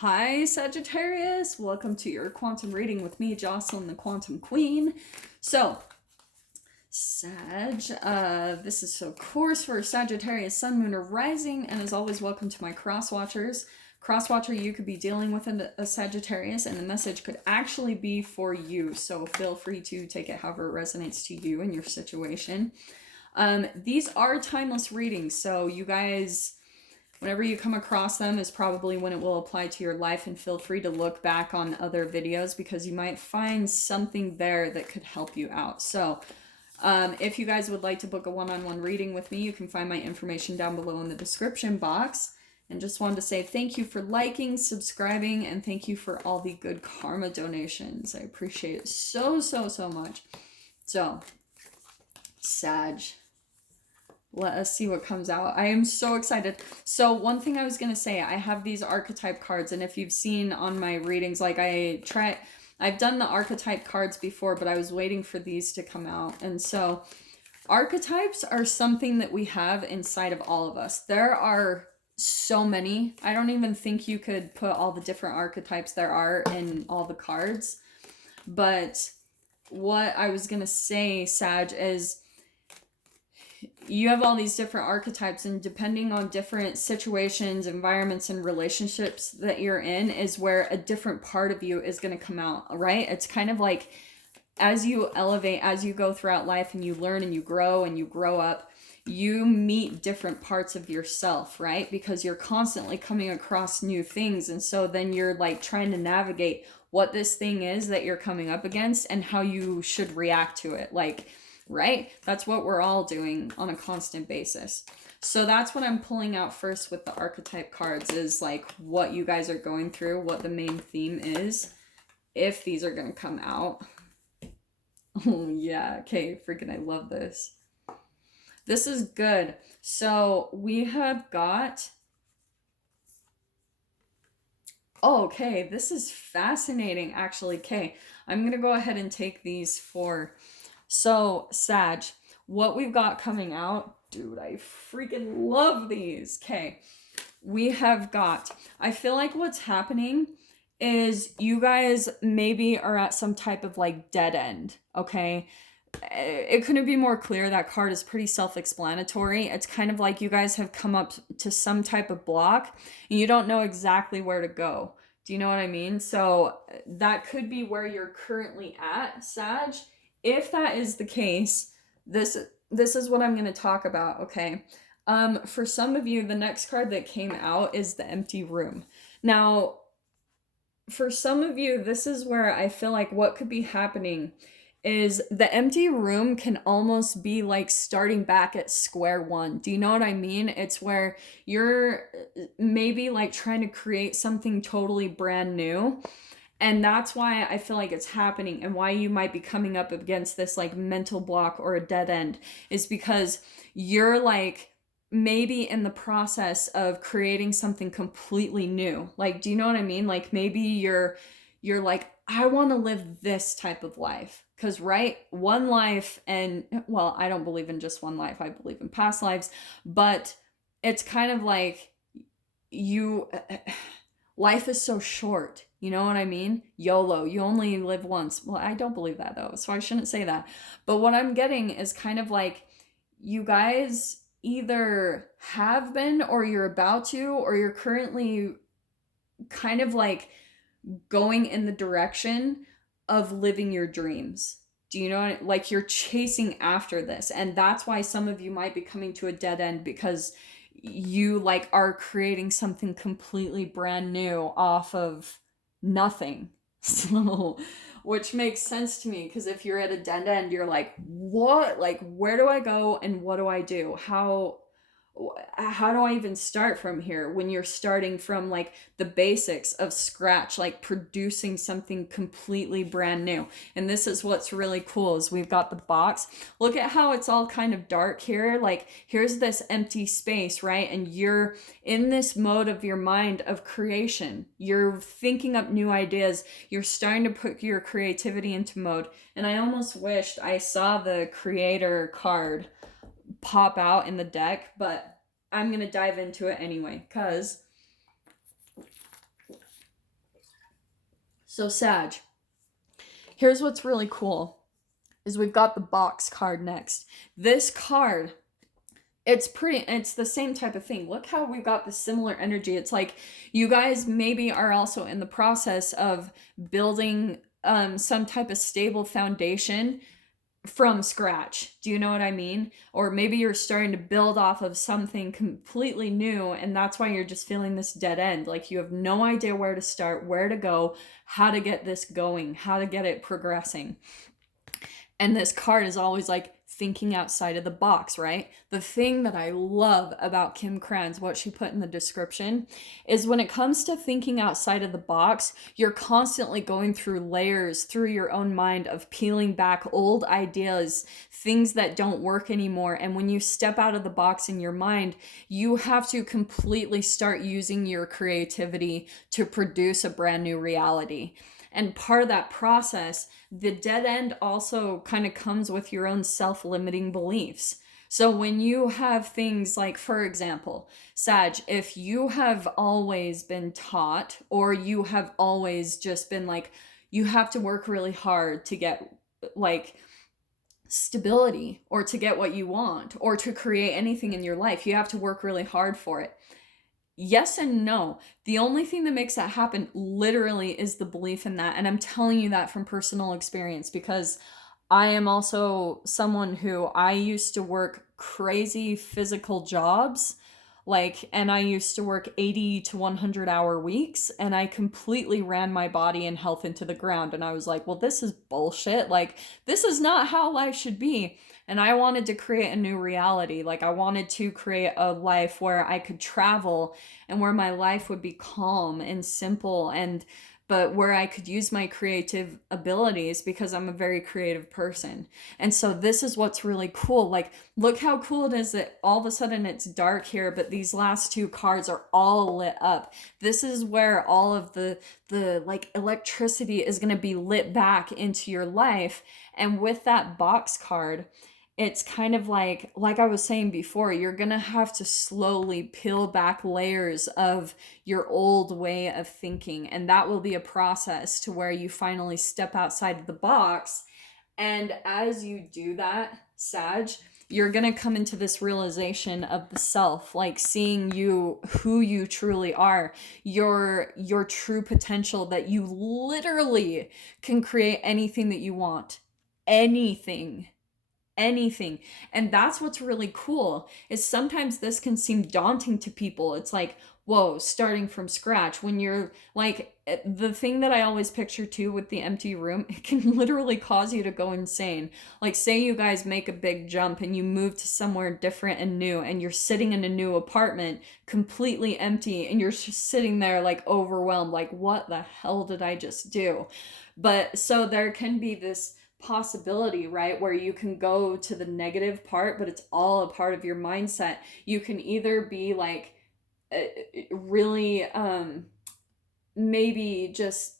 Hi, Sagittarius. Welcome to your quantum reading with me, Jocelyn, the Quantum Queen. So, Sag, this is of course for Sagittarius, Sun, Moon, or Rising, and as always, welcome to my cross watchers. Cross watcher, you could be dealing with a Sagittarius, and the message could actually be for you. So feel free to take it however it resonates to you and your situation. These are timeless readings, so you guys, whenever you come across them is probably when it will apply to your life, and feel free to look back on other videos because you might find something there that could help you out. So if you guys would like to book a one-on-one reading with me, you can find my information down below in the description box. And just wanted to say thank you for liking, subscribing, and thank you for all the good karma donations. I appreciate it so much. So, Sag. Let us see what comes out. I am so excited. So one thing I was going to say, I have these archetype cards, and if you've seen on my readings, like I've done the archetype cards before, but I was waiting for these to come out. And so archetypes are something that we have inside of all of us. There are so many. I don't even think you could put all the different archetypes there are in all the cards. But what I was going to say, Sag, is you have all these different archetypes, and depending on different situations, environments, and relationships that you're in is where a different part of you is going to come out, right? It's kind of like as you elevate, as you go throughout life and you learn and you grow up, you meet different parts of yourself, right? Because you're constantly coming across new things. And so then you're like trying to navigate what this thing is that you're coming up against and how you should react to it. Like, right? That's what we're all doing on a constant basis. So that's what I'm pulling out first with the archetype cards, is like what you guys are going through, what the main theme is, if these are going to come out. Oh yeah, okay, freaking I love this. This is good. So we have got, oh, okay, this is fascinating actually. Okay, I'm going to go ahead and take these four. So, Sag, what we've got coming out, dude, I freaking love these. Okay, we have got, I feel like what's happening is you guys maybe are at some type of like dead end, okay? It couldn't be more clear. That card is pretty self-explanatory. It's kind of like you guys have come up to some type of block and you don't know exactly where to go. Do you know what I mean? So that could be where you're currently at, Sag. If that is the case, this is what I'm going to talk about, okay? For some of you, the next card that came out is the empty room. Now, for some of you, this is where I feel like what could be happening is the empty room can almost be like starting back at square one. Do you know what I mean? It's where you're maybe like trying to create something totally brand new. And that's why I feel like it's happening, and why you might be coming up against this like mental block or a dead end is because you're like maybe in the process of creating something completely new. Like, do you know what I mean? Like maybe you're like, I want to live this type of life. Because, right, one life, and well, I don't believe in just one life. I believe in past lives. But it's kind of like life is so short. You know what I mean? YOLO, you only live once. Well, I don't believe that though, so I shouldn't say that. But what I'm getting is kind of like you guys either have been, or you're about to, or you're currently kind of like going in the direction of living your dreams. Do you know, like you're chasing after this, and that's why some of you might be coming to a dead end, because you like are creating something completely brand new off of nothing. So, which makes sense to me, because if you're at a dead end, you're like, what? Like, where do I go and what do I do? How do I even start from here, when you're starting from like the basics of scratch, like producing something completely brand new? And this is what's really cool, is we've got the box. Look at how it's all kind of dark here. Like here's this empty space, right? And you're in this mode of your mind of creation. You're thinking up new ideas. You're starting to put your creativity into mode. And I almost wished I saw the creator card pop out in the deck, but I'm gonna dive into it anyway, because So Sag, here's what's really cool is we've got the box card next. This card, it's the same type of thing. Look how we've got the similar energy. It's like you guys maybe are also in the process of building some type of stable foundation from scratch. Do you know what I mean? Or maybe you're starting to build off of something completely new, and that's why you're just feeling this dead end. Like you have no idea where to start, where to go, how to get this going, how to get it progressing. And this card is always like thinking outside of the box, right? The thing that I love about Kim Krans, what she put in the description, is when it comes to thinking outside of the box, you're constantly going through layers through your own mind of peeling back old ideas, things that don't work anymore. And when you step out of the box in your mind, you have to completely start using your creativity to produce a brand new reality. And part of that process, the dead end also kind of comes with your own self-limiting beliefs. So when you have things like, for example, Sag, if you have always been taught, or you have always just been like, you have to work really hard to get like stability, or to get what you want, or to create anything in your life, you have to work really hard for it. Yes and no. The only thing that makes that happen literally is the belief in that. And I'm telling you that from personal experience, because I am also someone who I used to work crazy physical jobs, and I used to work 80 to 100-hour weeks, and I completely ran my body and health into the ground. And I was like, well, this is bullshit. Like, this is not how life should be. And I wanted to create a new reality. Like, I wanted to create a life where I could travel and where my life would be calm and simple, but where I could use my creative abilities, because I'm a very creative person. And so this is what's really cool. Like, look how cool it is that all of a sudden it's dark here, but these last two cards are all lit up. This is where all of the like electricity is going to be lit back into your life. And with that box card, it's kind of like I was saying before, you're going to have to slowly peel back layers of your old way of thinking. And that will be a process to where you finally step outside of the box. And as you do that, Sag, you're going to come into this realization of the self, like seeing you, who you truly are, your true potential, that you literally can create anything that you want. Anything. And that's what's really cool, is sometimes this can seem daunting to people. It's like, whoa, starting from scratch. When you're like, the thing that I always picture too with the empty room, it can literally cause you to go insane. Like, say you guys make a big jump and you move to somewhere different and new, and you're sitting in a new apartment completely empty, and you're just sitting there like overwhelmed, like, what the hell did I just do? But so there can be this possibility, right, where you can go to the negative part, but it's all a part of your mindset. You can either be like really maybe just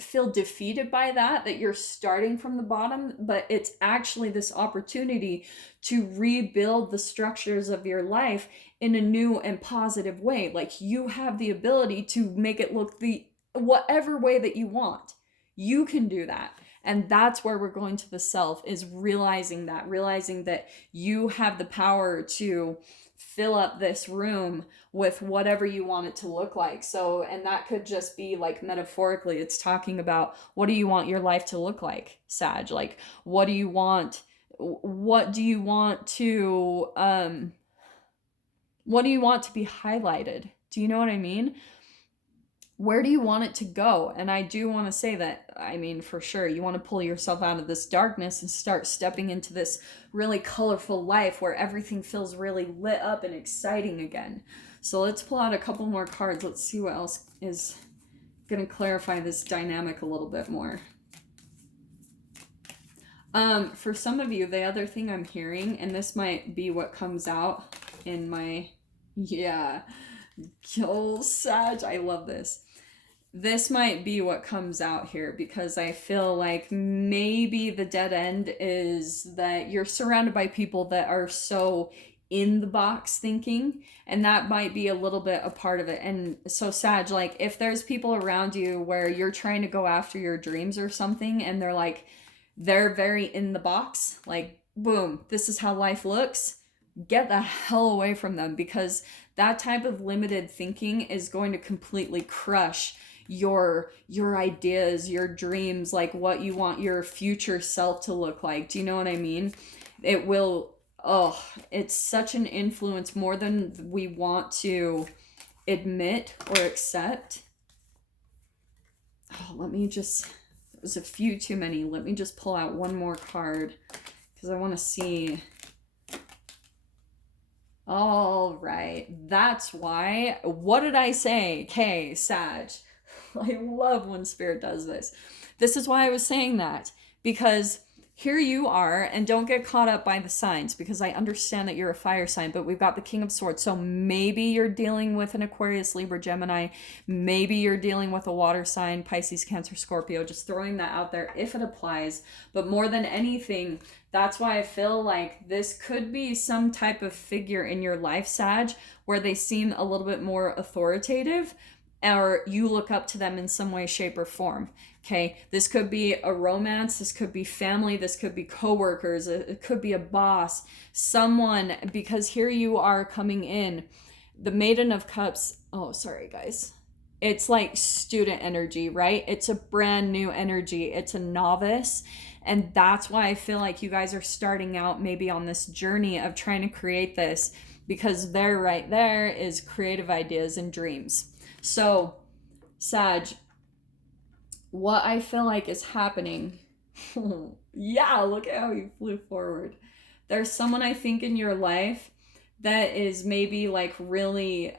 feel defeated by that you're starting from the bottom, but it's actually this opportunity to rebuild the structures of your life in a new and positive way. Like, you have the ability to make it look the whatever way that you want. You can do that. And that's where we're going to the self, is realizing that you have the power to fill up this room with whatever you want it to look like. So, and that could just be like metaphorically, it's talking about, what do you want your life to look like, Sag? Like, what do you want to what do you want to be highlighted? Do you know what I mean? Where do you want it to go? And I do want to say that, I mean, for sure, you want to pull yourself out of this darkness and start stepping into this really colorful life where everything feels really lit up and exciting again. So let's pull out a couple more cards. Let's see what else is going to clarify this dynamic a little bit more. For some of you, the other thing I'm hearing, and this might be what comes out in my, yo, Sag, I love this. This might be what comes out here, because I feel like maybe the dead end is that you're surrounded by people that are so in the box thinking, and that might be a little bit a part of it. And so Sag, like if there's people around you where you're trying to go after your dreams or something and they're very in the box, like boom, this is how life looks, get the hell away from them, because that type of limited thinking is going to completely crush your ideas, your dreams, like what you want your future self to look like. Do you know what I mean? It will, it's such an influence, more than we want to admit or accept. Let me just, it was a few too many. Let me just pull out one more card because I want to see. All right, that's why. What did I say? Okay, Sag. I love when Spirit does this. This is why I was saying that, because here you are, and don't get caught up by the signs, because I understand that you're a fire sign, but we've got the King of Swords. So maybe you're dealing with an Aquarius, Libra, Gemini. Maybe you're dealing with a water sign, Pisces, Cancer, Scorpio. Just throwing that out there if it applies. But more than anything, that's why I feel like this could be some type of figure in your life, Sag, where they seem a little bit more authoritative, or you look up to them in some way, shape, or form. Okay, this could be a romance, this could be family, this could be coworkers, it could be a boss, someone, because here you are coming in, the Maiden of Cups. Oh, sorry guys. It's like student energy, right? It's a brand new energy. It's a novice. And that's why I feel like you guys are starting out maybe on this journey of trying to create this, because there, right there is creative ideas and dreams. So, Sag, what I feel like is happening, yeah, look at how you flew forward. There's someone I think in your life that is maybe like really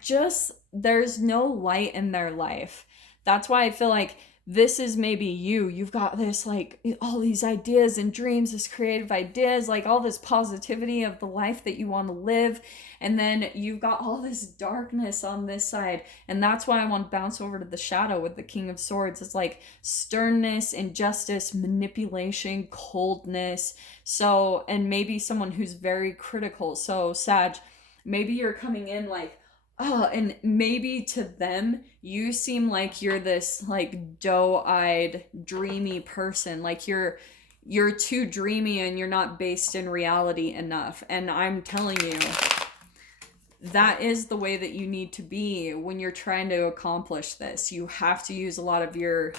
just, there's no light in their life. That's why I feel like this is maybe you've got this, like all these ideas and dreams, this creative ideas, like all this positivity of the life that you want to live, and then you've got all this darkness on this side. And that's why I want to bounce over to the shadow with the King of Swords. It's like sternness, injustice, manipulation, coldness. So, and maybe someone who's very critical. So Sag, maybe you're coming in like, and maybe to them, you seem like you're this like doe-eyed, dreamy person. Like you're too dreamy and you're not based in reality enough. And I'm telling you, that is the way that you need to be when you're trying to accomplish this. You have to use a lot of your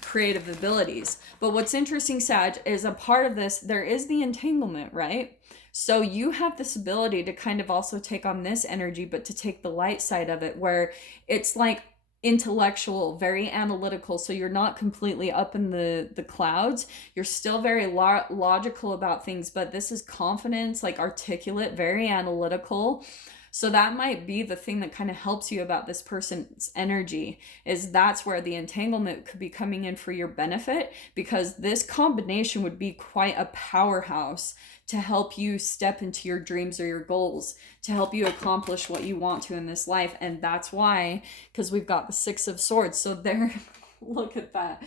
creative abilities. But what's interesting, Sag, is a part of this, there is the entanglement, right? So you have this ability to kind of also take on this energy, but to take the light side of it, where it's like intellectual, very analytical. So you're not completely up in the clouds. You're still very logical about things, but this is confidence, like articulate, very analytical. So that might be the thing that kind of helps you about this person's energy, is that's where the entanglement could be coming in for your benefit, because this combination would be quite a powerhouse to help you step into your dreams or your goals, to help you accomplish what you want to in this life. And that's why, because we've got the Six of Swords. So there, look at that.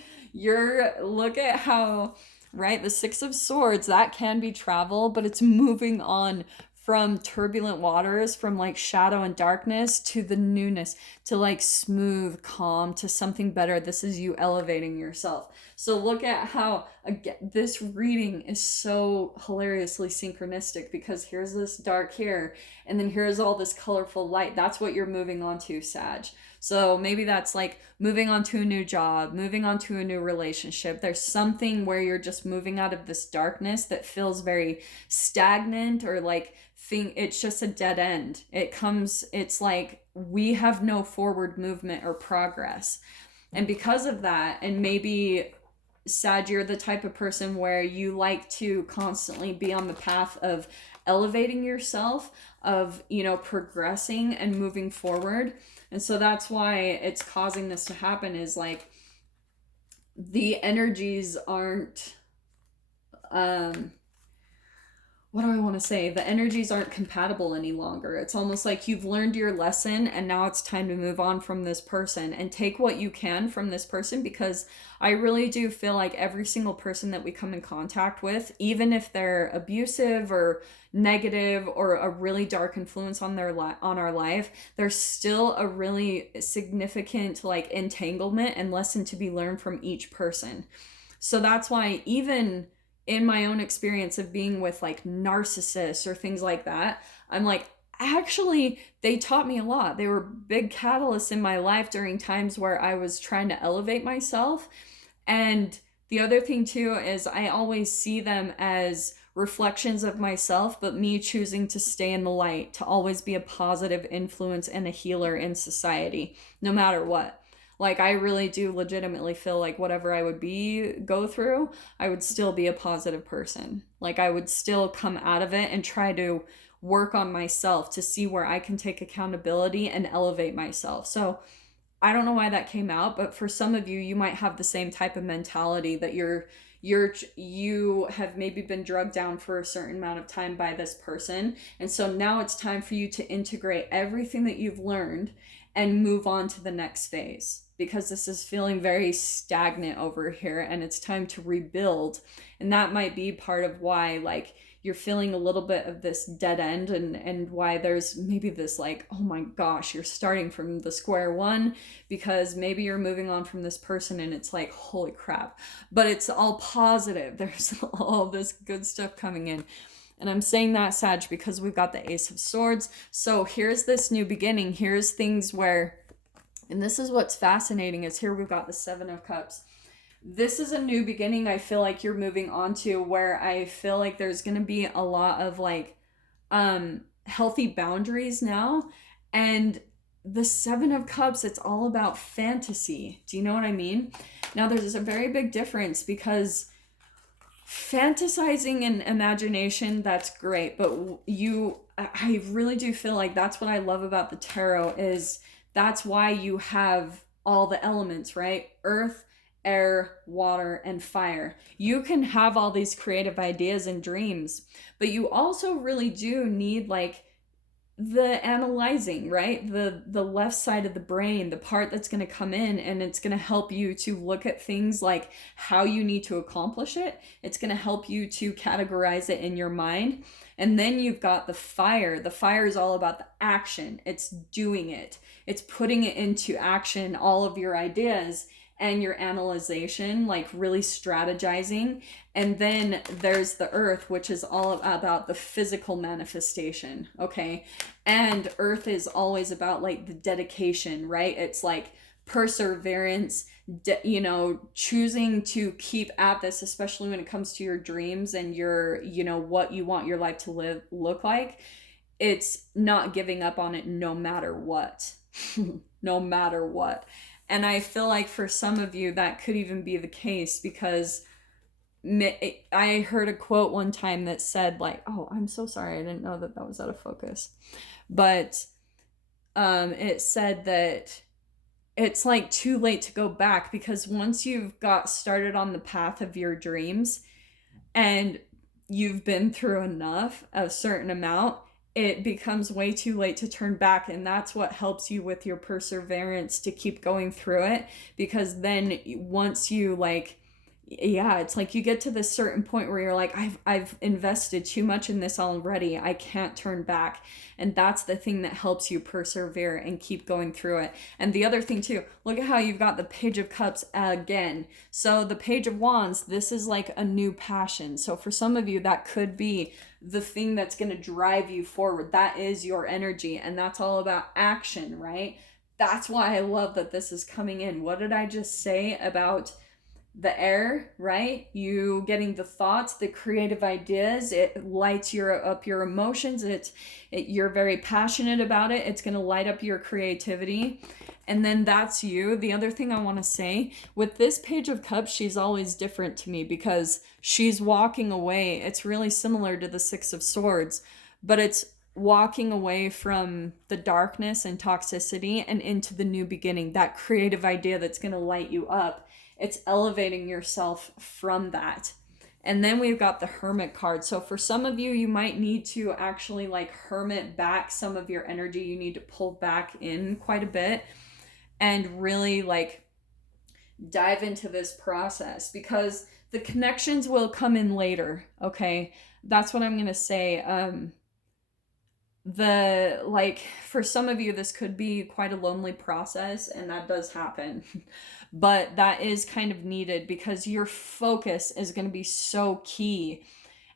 Look at how, right, the Six of Swords, that can be travel, but it's moving on from turbulent waters, from like shadow and darkness to the newness, to like smooth, calm, to something better. This is you elevating yourself. So look at how, again, this reading is so hilariously synchronistic, because here's this dark here, and then here's all this colorful light. That's what you're moving on to, Sag. So maybe that's like moving on to a new job, moving on to a new relationship. There's something where you're just moving out of this darkness that feels very stagnant, or like it's just a dead end. It's like we have no forward movement or progress. And because of that, and maybe Sag, you're the type of person where you like to constantly be on the path of elevating yourself, of, progressing and moving forward. And so that's why it's causing this to happen, is like the energies aren't, what do I want to say? The energies aren't compatible any longer. It's almost like you've learned your lesson and now it's time to move on from this person and take what you can from this person, because I really do feel like every single person that we come in contact with, even if they're abusive or negative or a really dark influence on on our life, there's still a really significant like entanglement and lesson to be learned from each person. So that's why even in my own experience of being with like narcissists or things like that, I'm like, actually, they taught me a lot. They were big catalysts in my life during times where I was trying to elevate myself. And the other thing too is I always see them as reflections of myself, but me choosing to stay in the light, to always be a positive influence and a healer in society, no matter what. Like, I really do legitimately feel like whatever I would go through, I would still be a positive person. Like, I would still come out of it and try to work on myself to see where I can take accountability and elevate myself. So, I don't know why that came out, but for some of you, you might have the same type of mentality that you have maybe been drugged down for a certain amount of time by this person. And so now it's time for you to integrate everything that you've learned and move on to the next phase, because this is feeling very stagnant over here and it's time to rebuild. And that might be part of why like you're feeling a little bit of this dead end, and why there's maybe this like, oh my gosh, you're starting from the square one, because maybe you're moving on from this person and it's like, holy crap, but it's all positive. There's all this good stuff coming in. And I'm saying that, Sag, because we've got the Ace of Swords. So here's this new beginning. Here's things where, and this is what's fascinating, is here we've got the Seven of Cups. This is a new beginning I feel like you're moving on to, where I feel like there's going to be a lot of like healthy boundaries now. And the Seven of Cups, it's all about fantasy. Do you know what I mean? Now there's a very big difference, because fantasizing and imagination, that's great, but I really do feel like that's what I love about the tarot, is that's why you have all the elements, right? Earth, air, water, and fire. You can have all these creative ideas and dreams, but you also really do need like the analyzing, right? The left side of the brain, the part that's going to come in and it's going to help you to look at things like how you need to accomplish it. It's going to help you to categorize it in your mind. And then you've got the fire. The fire is all about the action. It's doing it. It's putting it into action, all of your ideas and your analyzation, like really strategizing. And then there's the earth, which is all about the physical manifestation, okay? And earth is always about like the dedication, right? It's like perseverance, choosing to keep at this, especially when it comes to your dreams and your, what you want your life to look like. It's not giving up on it no matter what. No matter what. And I feel like for some of you, that could even be the case, because I heard a quote one time that said like, oh, I'm so sorry, I didn't know that was out of focus. But it said that it's like too late to go back, because once you've got started on the path of your dreams and you've been through enough, a certain amount, it becomes way too late to turn back. And that's what helps you with your perseverance to keep going through it, because then once you it's like you get to this certain point where you're like, I've invested too much in this already, I can't turn back. And that's the thing that helps you persevere and keep going through it. And the other thing too, look at how you've got the Page of Cups again. So the Page of Wands, this is like a new passion. So for some of you, that could be the thing that's going to drive you forward. That is your energy, and that's all about action, right? That's why I love that this is coming in. What did I just say about the air, right? You getting the thoughts, the creative ideas, it lights up your emotions. You're very passionate about it. It's going to light up your creativity. And then that's you. The other thing I want to say with this Page of Cups, she's always different to me, because she's walking away. It's really similar to the Six of Swords, but it's walking away from the darkness and toxicity and into the new beginning, that creative idea that's going to light you up. It's elevating yourself from that. And then we've got the Hermit card. So for some of you, you might need to actually like hermit back some of your energy. You need to pull back in quite a bit and really like dive into this process, because the connections will come in later. Okay, that's what I'm gonna say. The like, for some of you, this could be quite a lonely process, and that does happen. But that is kind of needed, because your focus is going to be so key,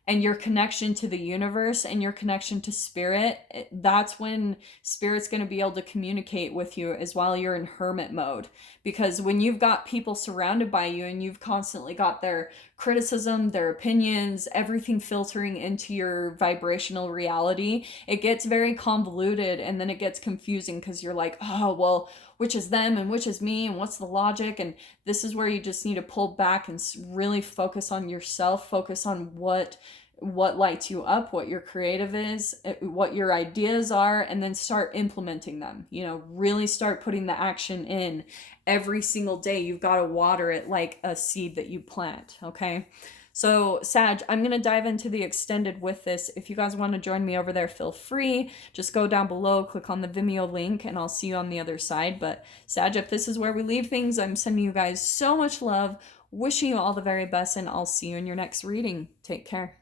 and your connection to the universe and your connection to spirit, that's when spirit's going to be able to communicate with you as while you're in hermit mode. Because when you've got people surrounded by you and you've constantly got their criticism, their opinions, everything filtering into your vibrational reality, it gets very convoluted, and then it gets confusing, because you're like, oh, well, which is them and which is me, and what's the logic? And this is where you just need to pull back and really focus on yourself, focus on what lights you up, what your creative is, what your ideas are, and then start implementing them. You know, really start putting the action in every single day. You've got to water it like a seed that you plant, okay? So Sag, I'm going to dive into the extended with this. If you guys want to join me over there, feel free. Just go down below, click on the Vimeo link, and I'll see you on the other side. But Sag, if this is where we leave things, I'm sending you guys so much love, wishing you all the very best, and I'll see you in your next reading. Take care.